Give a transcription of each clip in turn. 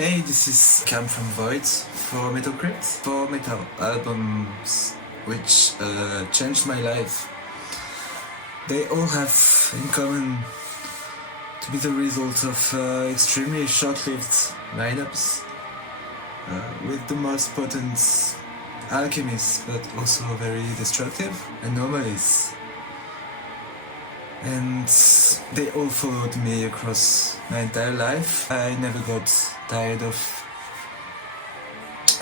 Hey, this is Cam from VOID for Metal Crypt, for metal albums which changed my life. They all have in common to be the result of extremely short-lived lineups with the most potent alchemies, but also very destructive anomalies. And they all followed me across my entire life. I never got tired of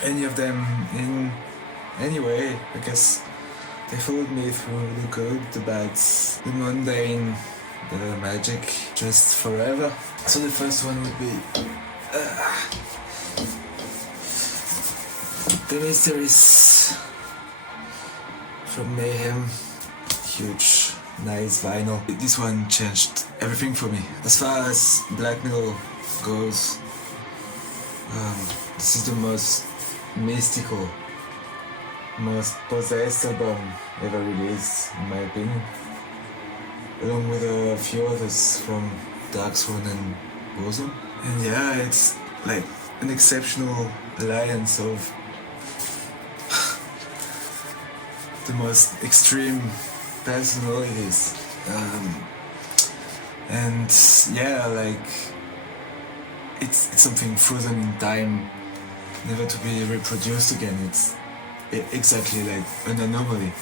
any of them in any way. I guess they followed me through the good, the bad, the mundane, the magic, just forever. So the first one would be the Mysteries from Mayhem. Huge. Nice vinyl. This one changed everything for me. As far as black metal goes, this is the most mystical, most possessed album ever released, in my opinion. Along with a few others from Dark Swan and Bosom. And yeah, it's like an exceptional alliance of the most extreme personalities, and yeah, like it's something frozen in time, never to be reproduced again. It's exactly like an anomaly.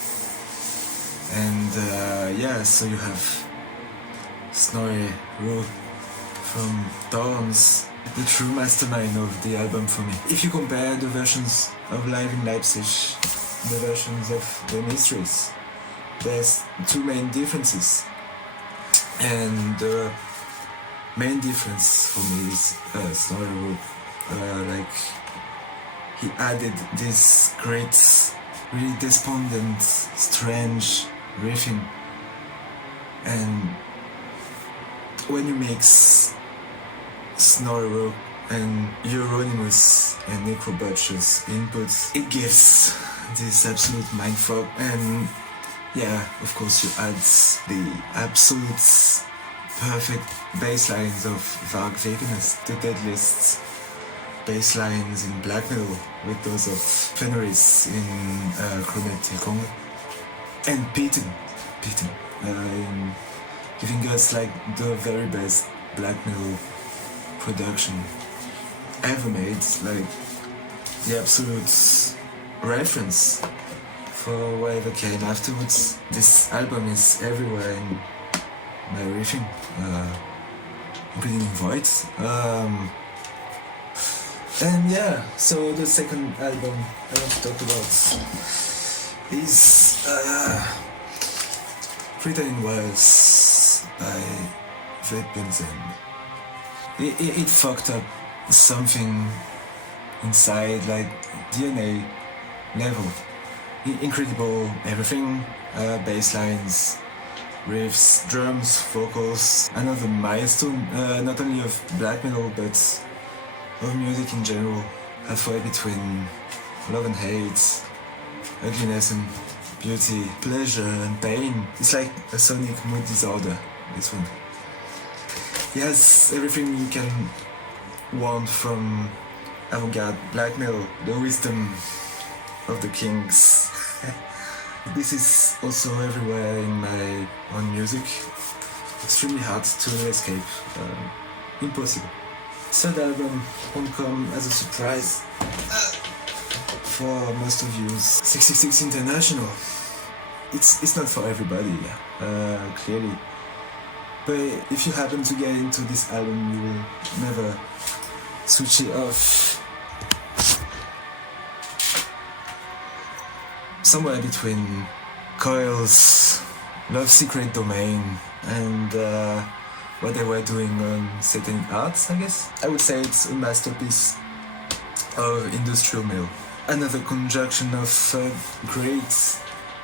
And yeah, so you have Snorri Roth from Thorns, the true mastermind of the album for me. If you compare the versions of Live in Leipzig, the versions of the Mysteries, there's two main differences, and the main difference for me is Snorri Roth. Like, he added this great, really despondent, strange riffing, and when you mix Snorri Roth and Euronymous and Necrobutcher's inputs, it gives this absolute mindfuck. And yeah, of course you add the absolute perfect bass lines of Varg Vikernes, the deadliest bass lines in black metal, with those of Fenris in Chromatic Congo, and Peyton in giving us like the very best black metal production ever made, like the absolute reference for whatever came afterwards. This album is everywhere in my riffing, including in VOID. And yeah, so the second album I want to talk about is Written in Wales by Vedbenzen. It fucked up something inside, like DNA level. Incredible everything, bass lines, riffs, drums, vocals. Another milestone, not only of black metal but of music in general. Halfway between love and hate, ugliness and beauty, pleasure and pain. It's like a sonic mood disorder, this one. It has everything you can want from avant-garde black metal, the wisdom of the kings. This is also everywhere in my own music. Extremely hard to escape. Impossible. Third album won't come as a surprise for most of you. 666 International. It's not for everybody, clearly. But if you happen to get into this album, you will never switch it off. Somewhere between Coil's Love Secret Domain and what they were doing on Satanic Arts, I guess. I would say it's a masterpiece of industrial metal. Another conjunction of great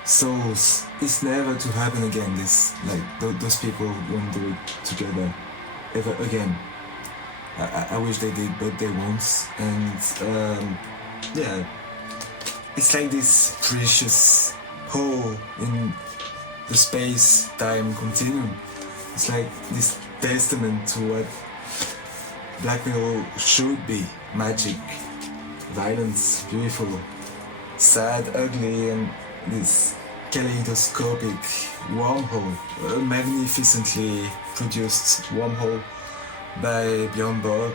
souls. It's never to happen again. This, like, those people won't do it together ever again. I wish they did, but they won't. And yeah, it's like this precious hole in the space-time continuum. It's like this testament to what black metal should be. magic, violence, beautiful, sad, ugly, and this kaleidoscopic wormhole, a magnificently produced wormhole by Björn Borg,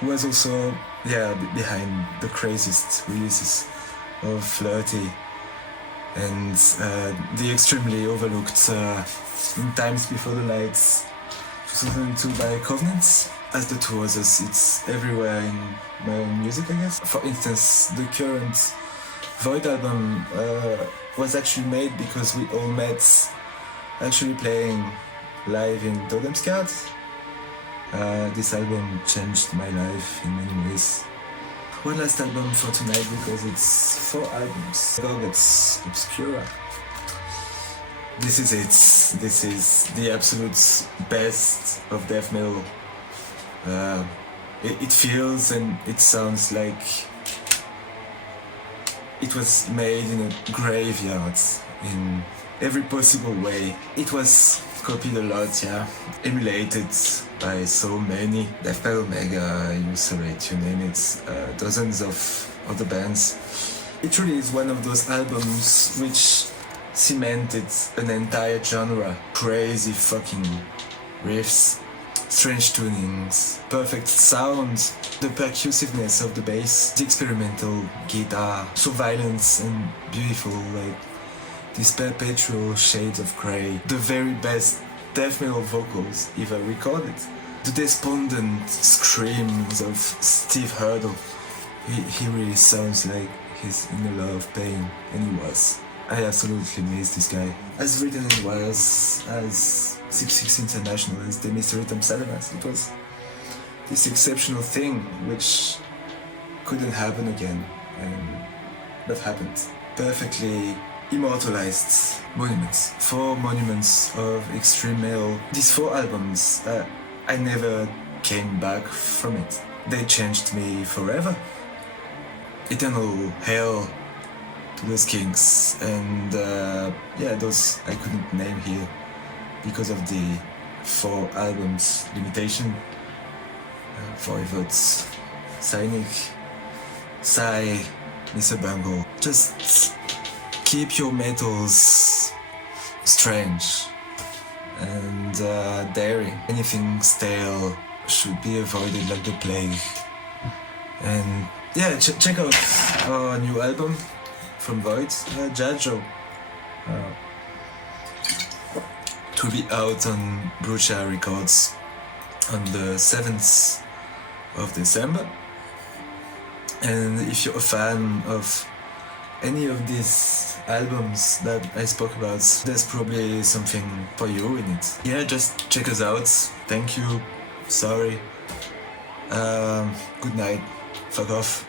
who was also behind the craziest releases of Flirty and the extremely overlooked In Times Before the Lights 2002 by Covenants. As the two others, it's everywhere in my own music, I guess. For instance, the current VOID album was actually made because we all met actually playing live in Todemsgard. This album changed my life in many ways. One last album for tonight because it's 4 albums. Gorguts Obscura. This is it. This is the absolute best of death metal. It feels and it sounds like it was made in a graveyard in every possible way. It was copied a lot, emulated by so many. Death Metal Mega, Usurate, you name it, dozens of other bands. It really is one of those albums which cemented an entire genre. Crazy fucking riffs, strange tunings, perfect sound, the percussiveness of the bass, the experimental guitar, so violent and beautiful, like these perpetual shades of grey, the very best death metal vocals ever recorded, the despondent screams of Steve Hurdle. He really sounds like he's in a lot of pain, and he was. I absolutely miss this guy. As written in Wales, as 66 International, as the Mysteries Mayhem, it was this exceptional thing which couldn't happen again, and that happened. Perfectly immortalized monuments. 4 monuments of extreme metal. These 4 albums, I never came back from it. They changed me forever. Eternal hell to those kings, and those I couldn't name here because of the 4 albums limitation. Voivods, Cynic, Psy, Mr. Bungle. Just keep your metals strange and daring. Anything stale should be avoided like the plague. And check out our new album from VOID, Jajo. It will be out on Brucha Records on the 7th of December. And if you're a fan of any of these albums that I spoke about, there's probably something for you in it. Just check us out. Thank you. Sorry. Good night. Fuck off.